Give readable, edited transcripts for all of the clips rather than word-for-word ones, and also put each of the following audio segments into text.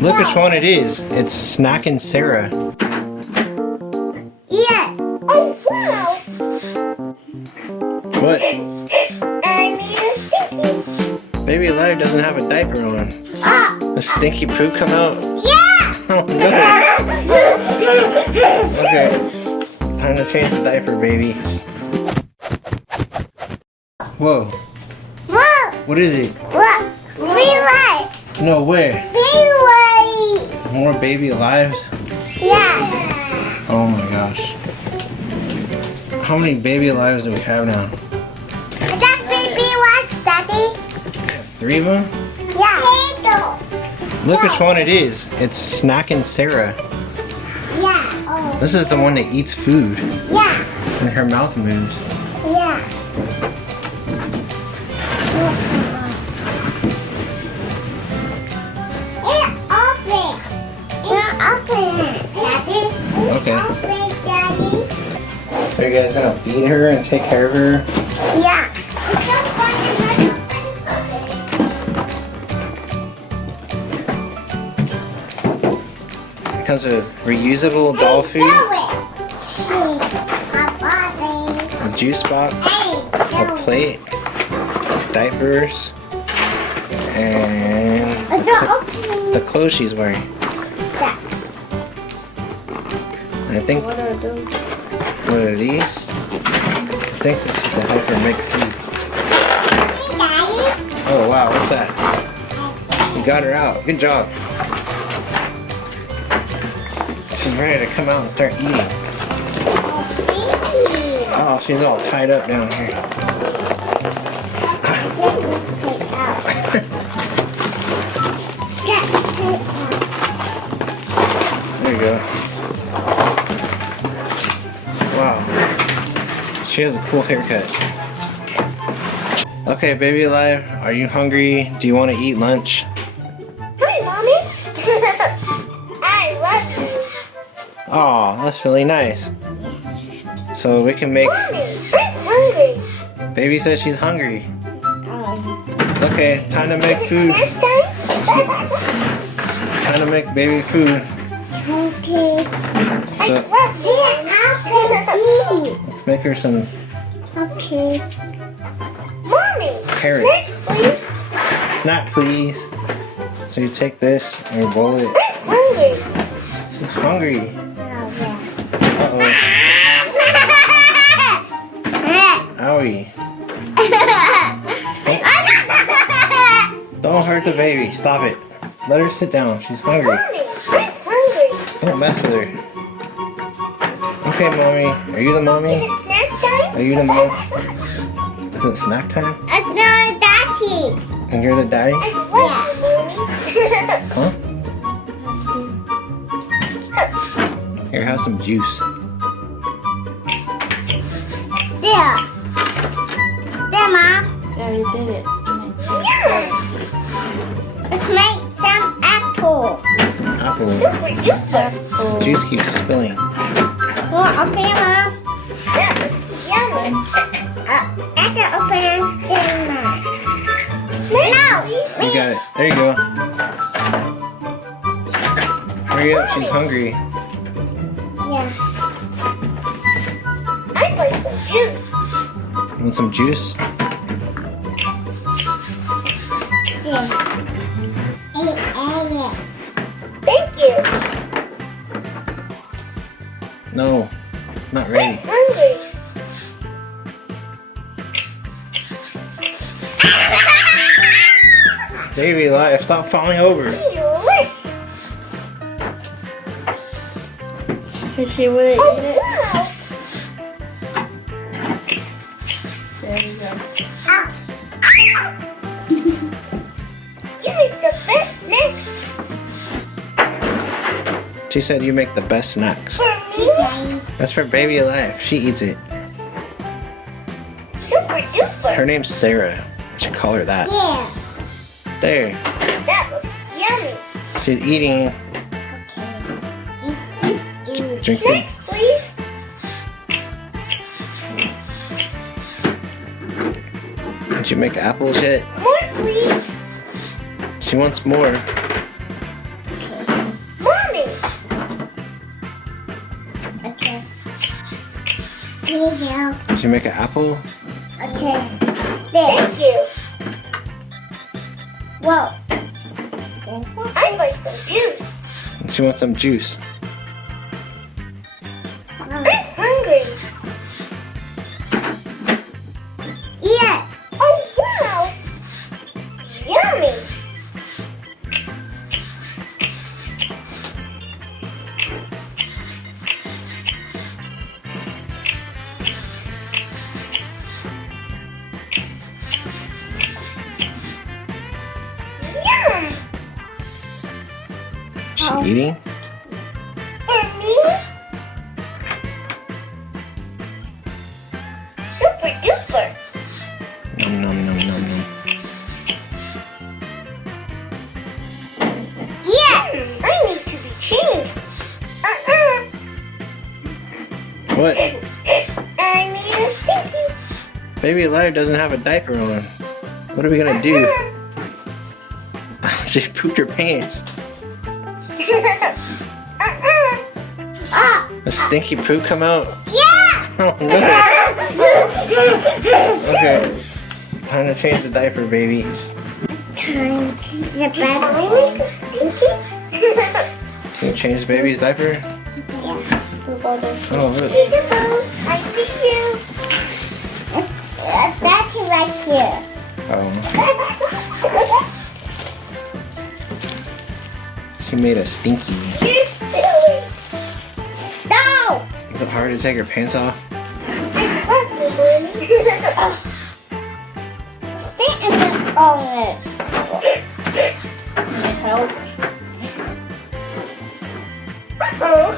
Look which one it is. It's Snackin Sara. Yeah. Oh wow. What? I need a sticky. Baby Live doesn't have a diaper on. Ah. The stinky poop come out? Yeah. Oh no. Okay. Time to change the diaper, baby. Whoa. Whoa. What is it? What? Relight. No, where? Relight. More Baby Lives? Yeah. Oh my gosh. How many Baby Lives do we have now? That baby was Daddy. 3 of them? Yeah. Look which one it is. It's Snackin Sara. Yeah. Oh. This is the one that eats food Yeah. and her mouth moves. Yeah. Okay. Are you guys gonna feed her and take care of her? Yeah. It comes with reusable doll food, a juice box, a plate, diapers, and the clothes she's wearing. And I think, What are those? what are these? I think this is to help her make food. Oh wow, what's that? You got her out. Good job. She's ready to come out and start eating. Oh, she's all tied up down here. There you go. Wow. She has a cool haircut. Okay, Baby Alive, are you hungry? Do you want to eat lunch? Hi, Mommy. I love you. Oh, that's really nice. So we can make... Mommy, I'm hungry. Baby says she's hungry. Okay, time to make food. Time to make baby food. Okay. So, Apple. let's make her some Okay. Mommy. carrots. Please. Snack, please. So you take this and you roll it. I'm hungry. She's hungry. Uh-oh. Owie. Don't hurt the baby. Stop it. Let her sit down. She's hungry. Mommy, I'm hungry. Don't mess with her. Okay, Mommy. Are you the mommy? Snack time? Are you the mom? Is it snack time? It's not Daddy. And you're the daddy? Yeah. Huh? Here, have some juice. There. There, Mom. Yeah, you did it. Let's make some apple. Apple. Apple. Juice keeps spilling. Well, open it, Mom. Yummy. I can open it, Mom. No. You got it. There you go. Hurry up, she's hungry. Yeah. I want some juice. Want some juice? Yeah. Thank you. No, not ready. Hungry. Baby Life, stop falling over. Did she really Oh, eat it? wow. There you go. Ah. You make the best mix She said you make the best snacks. for me. That's for Baby Alive. She eats it. Super duper. Her name's Sarah. I should call her that. Yeah. There. That was yummy. She's eating. Drink it. Next, please. Did you make apples yet? More, please. She wants more. you. Did you make an apple? Okay. Thank you. Whoa. I like some juice. She wants some juice. I'm hungry. Yeah. Oh, wow. Yummy. Yum. She eating? And me? Super duper. Nom nom nom nom nom. Yeah. I need to be changed. What? I need a sticky. Baby Elijah doesn't have a diaper on. What are we gonna do? She pooped her pants. Ah. A stinky poop come out? Yeah. Oh no. Okay. Time to change the diaper, baby. Time the baby. Can you change the baby's diaper? Yeah. Oh look. Peekaboo, I see you. That's right here. Oh. She made a stinky. You're silly. No. Is it hard to take her pants off? Stick on it. Need help? Uh-oh.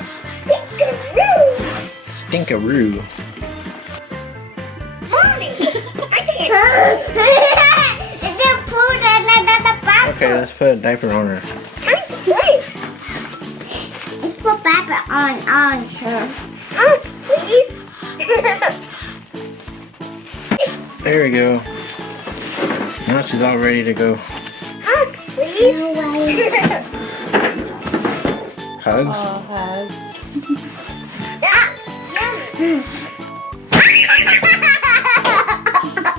Stinkaroo. Mommy, I can't. It's food and another bottle. Okay, let's put a diaper on her. Let's put Papa on her. Oh, please. There we go. Now she's all ready to go. Hug, please. No way. Hugs? Oh, hugs. Ah, yummy.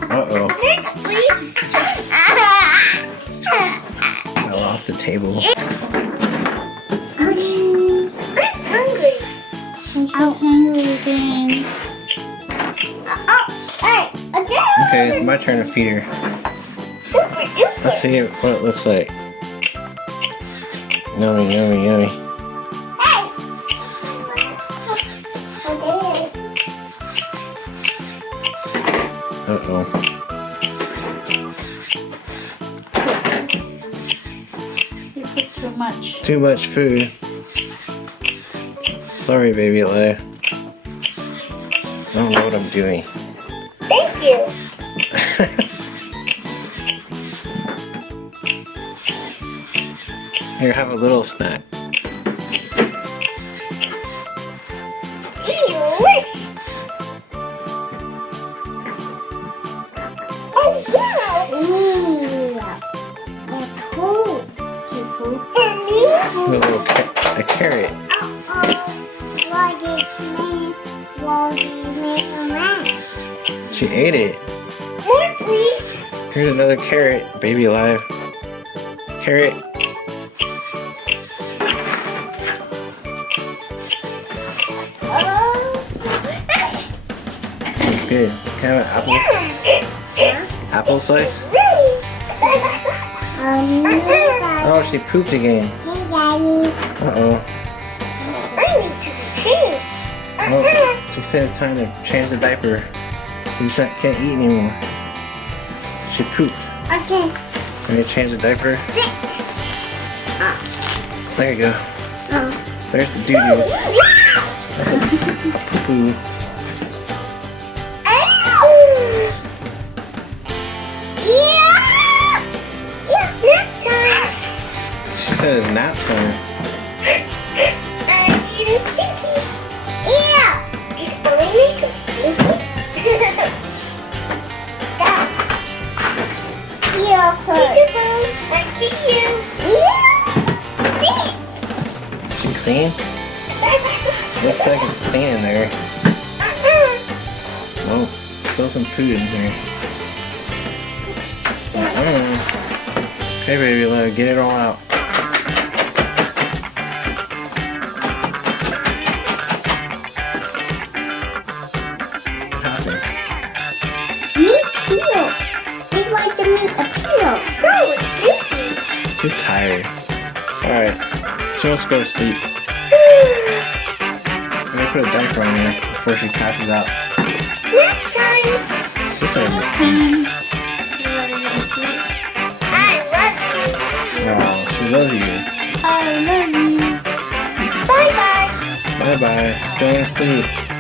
Uh-oh. Next, please. Fell off the table. I'm hungry. I'm so hungry again. Oh, hey, Okay, it's my turn to feed her. super duper. Let's see what it looks like. Yummy, yummy, yummy. Hey. Uh-oh. You put too much. Too much food. Sorry, baby Leia. I don't know what I'm doing. Thank you. Here, have a little snack. Delish. Oh, wow. That's cool. Too food. And me? A little a carrot. What did you make a mess? She ate it. More, please. Here's another carrot. Baby alive. Carrot. It's good. Can I have an apple? Apple slice? Oh, she pooped again. Uh-oh. I need to be changed. Oh, she said it's time to change the diaper. She can't eat anymore. She pooped. Okay. Let me change the diaper. There you go. There's the doo-doo. Poo-poo. She said it's nap time. She clean? Looks like it's clean in there. Oh, still some food in here. Okay, baby, let get it all out. What happened? Meat peel. We'd like to make a peel. No, it's juicy. Too tired. Alright, so let's go to sleep. I'm gonna put a diaper on her before she passes out. Next time. Just like I love you. oh, she loves you. I love you. Bye-bye. Bye bye. Go to sleep.